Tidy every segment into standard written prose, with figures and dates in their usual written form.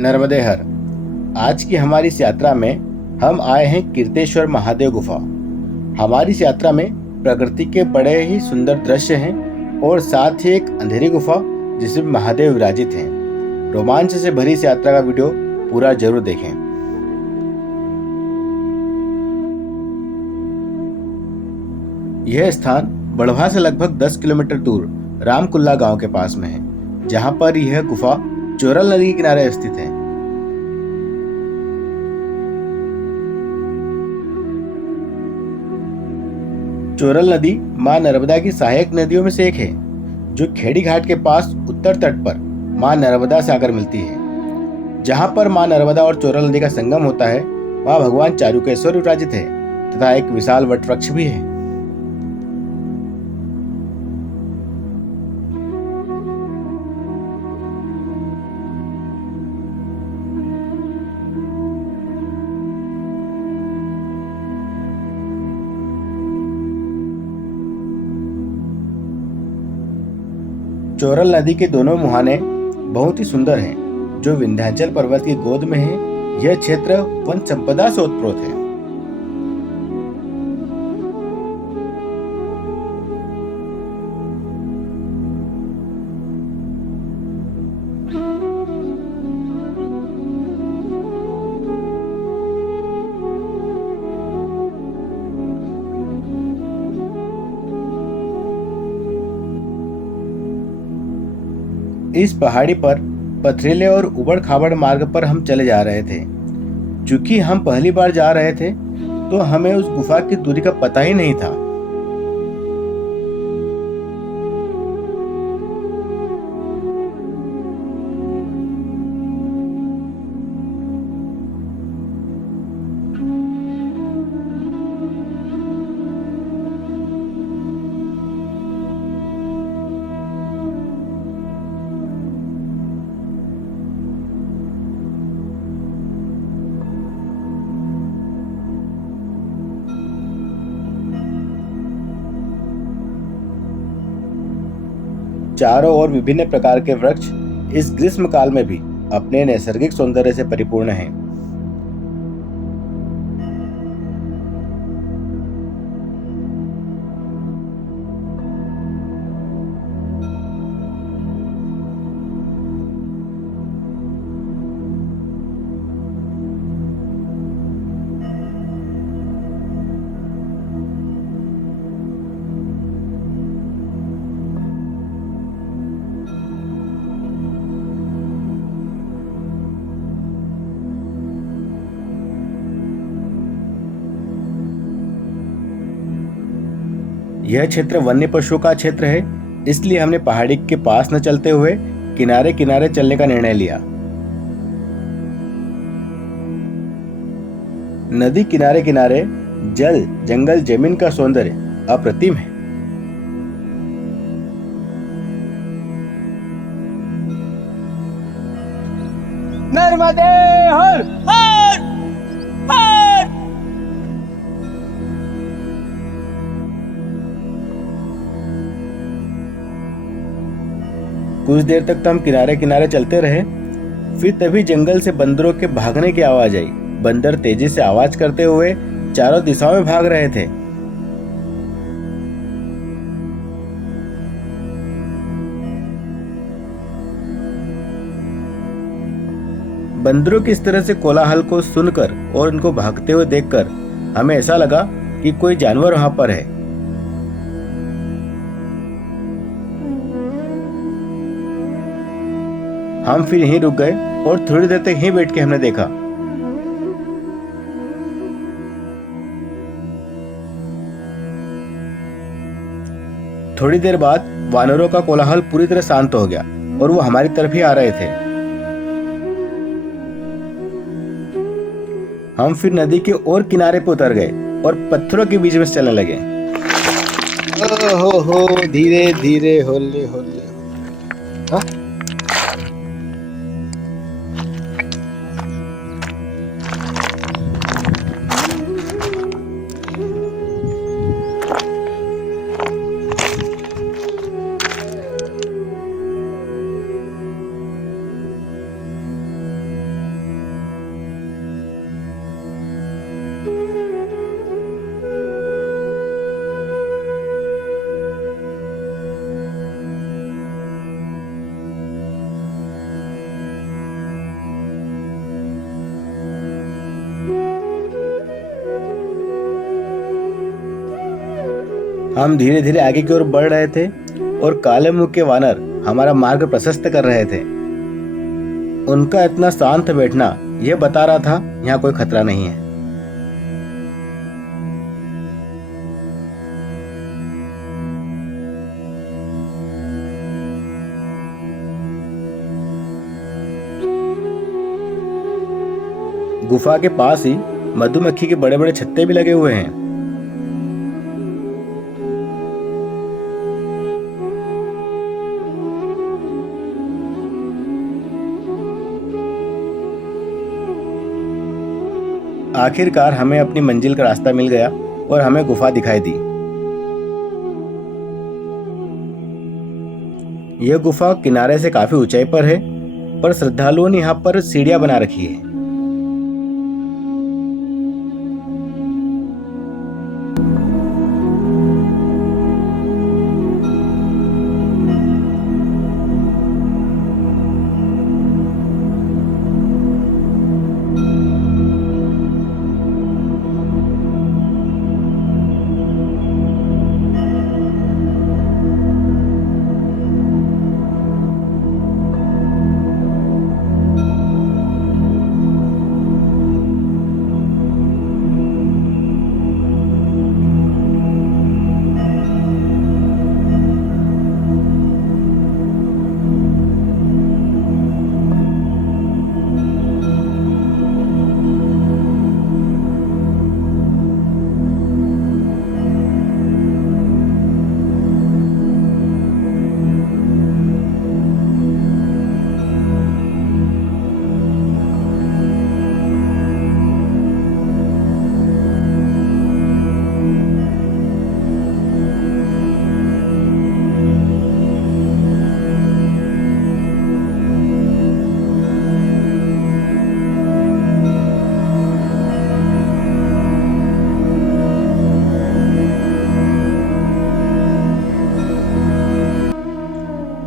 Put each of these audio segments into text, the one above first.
नर्मदे हर। आज की हमारी इस यात्रा में हम आए हैं कीर्तेश्वर महादेव गुफा। हमारी इस यात्रा में प्रकृति के बड़े ही सुंदर दृश्य हैं और साथ ही एक अंधेरी गुफा जिसमें महादेव विराजित हैं। रोमांच से भरी इस यात्रा का वीडियो पूरा जरूर देखें। यह स्थान बड़वा से लगभग 10 किलोमीटर दूर रामकुल्ला गांव के पास में है, जहां पर यह गुफा चोरल नदी के किनारे स्थित है। चोरल नदी मां नर्मदा की सहायक नदियों में से एक है, जो खेड़ी घाट के पास उत्तर तट पर मां नर्मदा से आकर मिलती है। जहां पर मां नर्मदा और चोरल नदी का संगम होता है, वहां भगवान चारुकेश्वर विराजित है तथा एक विशाल वट वृक्ष भी है। चोरल नदी के दोनों मुहाने बहुत ही सुंदर हैं, जो विंध्याचल पर्वत की गोद में है। यह क्षेत्र वन संपदा से ओतप्रोत है। इस पहाड़ी पर पथरीले और उबड़ खाबड़ मार्ग पर हम चले जा रहे थे। चूंकि हम पहली बार जा रहे थे, तो हमें उस गुफा की दूरी का पता ही नहीं था। चारों ओर विभिन्न प्रकार के वृक्ष इस ग्रीष्म काल में भी अपने नैसर्गिक सौंदर्य से परिपूर्ण हैं। यह क्षेत्र वन्य पशुओं का क्षेत्र है, इसलिए हमने पहाड़ी के पास न चलते हुए किनारे किनारे चलने का निर्णय लिया। नदी किनारे किनारे जल, जंगल, जमीन का सौंदर्य अप्रतिम है। नर्मदे हर हर हर। कुछ देर तक तो हम किनारे किनारे चलते रहे, फिर तभी जंगल से बंदरों के भागने की आवाज आई। बंदर तेजी से आवाज करते हुए चारों दिशाओं में भाग रहे थे। बंदरों की इस तरह से कोलाहल को सुनकर और उनको भागते हुए देखकर हमें ऐसा लगा कि कोई जानवर वहां पर है। हम फिर यहीं रुक गए और थोड़ी देर तक यहीं बैठ के हमने देखा। थोड़ी देर बाद वानरों का कोलाहल पूरी तरह शांत हो गया और वो हमारी तरफ ही आ रहे थे। हम फिर नदी के और किनारे पर उतर गए और पत्थरों के बीच में चलने लगे। हो धीरे धीरे होले होले। हाँ? हम धीरे धीरे आगे की ओर बढ़ रहे थे और काले मुंह के वानर हमारा मार्ग प्रशस्त कर रहे थे। उनका इतना शांत बैठना यह बता रहा था यहाँ कोई खतरा नहीं है। गुफा के पास ही मधुमक्खी के बड़े बड़े छत्ते भी लगे हुए हैं। आखिरकार हमें अपनी मंजिल का रास्ता मिल गया और हमें गुफा दिखाई दी। यह गुफा किनारे से काफी ऊंचाई पर है, पर श्रद्धालुओं ने यहाँ पर सीढ़ियां बना रखी है।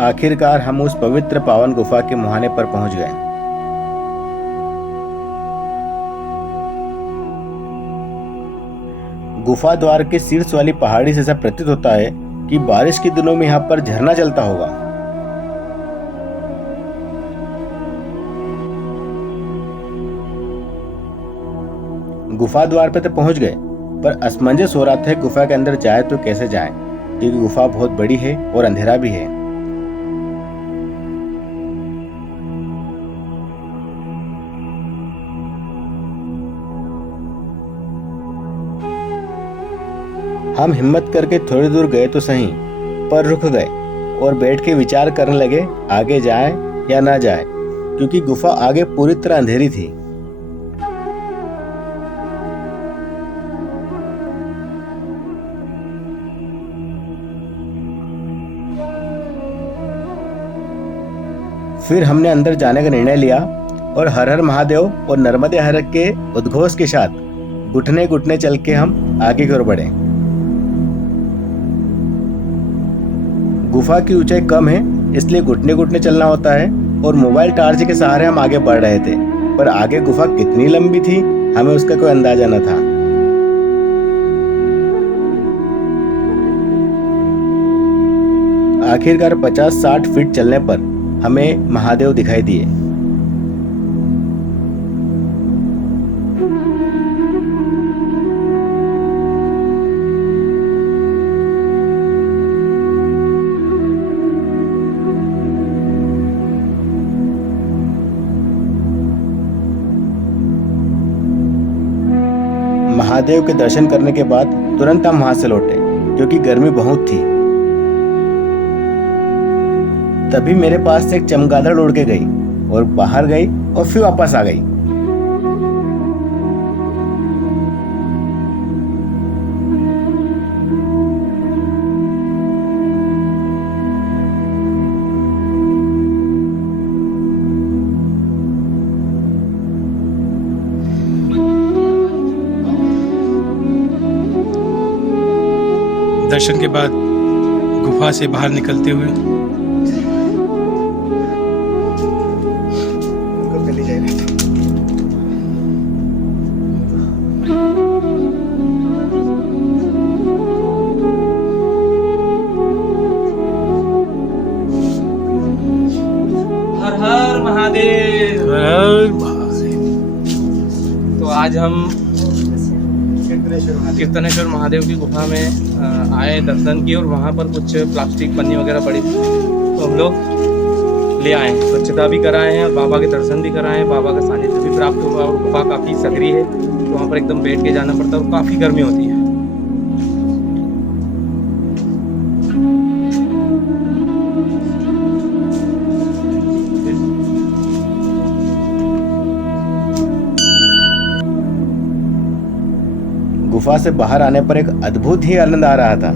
आखिरकार हम उस पवित्र पावन गुफा के मुहाने पर पहुंच गए। गुफा द्वार के शीर्ष वाली पहाड़ी से ऐसा प्रतीत होता है कि बारिश के दिनों में यहाँ पर झरना चलता होगा। गुफा द्वार पे तो पहुंच गए, पर असमंजस हो रहा था गुफा के अंदर जाए तो कैसे जाएं, क्योंकि गुफा बहुत बड़ी है और अंधेरा भी है। हम हिम्मत करके थोड़ी दूर गए तो सही, पर रुक गए और बैठ के विचार करने लगे आगे जाएं या ना जाएं, क्योंकि गुफा आगे पूरी तरह अंधेरी थी। फिर हमने अंदर जाने का निर्णय लिया और हर हर महादेव और नर्मदे हर के उद्घोष के साथ घुटने घुटने चल के हम आगे की ओर बढ़े। गुफा की ऊंचाई कम है, इसलिए घुटने घुटने चलना होता है और मोबाइल टार्च के सहारे हम आगे बढ़ रहे थे, पर आगे गुफा कितनी लंबी थी हमें उसका कोई अंदाजा न था। आखिरकार 50-60 फीट चलने पर हमें महादेव दिखाई दिए। महादेव के दर्शन करने के बाद तुरंत हम वहां से लौटे, क्योंकि गर्मी बहुत थी। तभी मेरे पास से एक चमगादड़ उड़ के गई और बाहर गई और फिर वापस आ गई। दर्शन के बाद गुफा से बाहर निकलते हुए तो आज हम कीर्तनेश्वर महादेव की गुफा में आए दर्शन किए और वहाँ पर कुछ प्लास्टिक पन्नी वगैरह पड़ी थी, तो हम लोग ले आए, स्वच्छता भी कराए हैं और बाबा के दर्शन भी कराए हैं, बाबा का सानिध्य भी प्राप्त हुआ। और गुफा काफ़ी सकरी है, तो वहाँ पर एकदम बैठ के जाना पड़ता है और काफ़ी गर्मी होती है। गुफा से बाहर आने पर एक अद्भुत ही आनंद आ रहा था।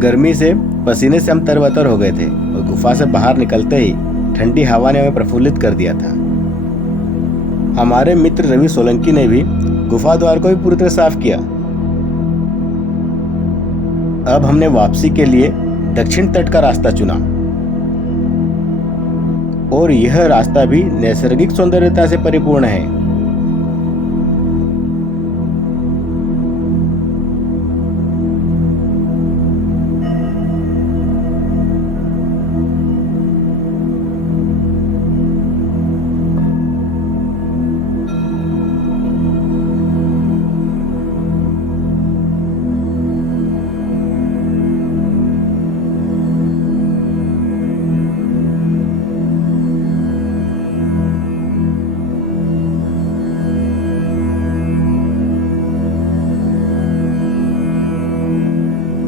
गर्मी से पसीने से हम तरबतर हो गए थे और गुफा से बाहर निकलते ही ठंडी हवा ने हमें प्रफुल्लित कर दिया था। हमारे मित्र रवि सोलंकी ने भी गुफा द्वार को भी पूरी तरह साफ किया। अब हमने वापसी के लिए दक्षिण तट का रास्ता चुना और यह रास्ता भी नैसर्गिक सौंदर्यता से परिपूर्ण है।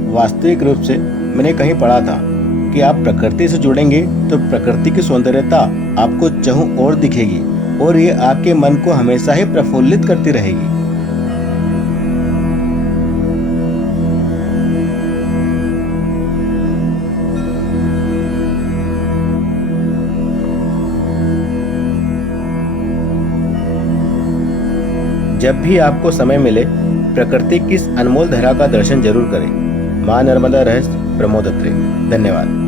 वास्तविक रूप से मैंने कहीं पढ़ा था कि आप प्रकृति से जुड़ेंगे तो प्रकृति की सौंदर्यता आपको चहुं ओर दिखेगी और ये आपके मन को हमेशा ही प्रफुल्लित करती रहेगी। जब भी आपको समय मिले प्रकृति की इस अनमोल धरा का दर्शन जरूर करें। मां नर्मदा रहस्य प्रमोद अत्रे। धन्यवाद।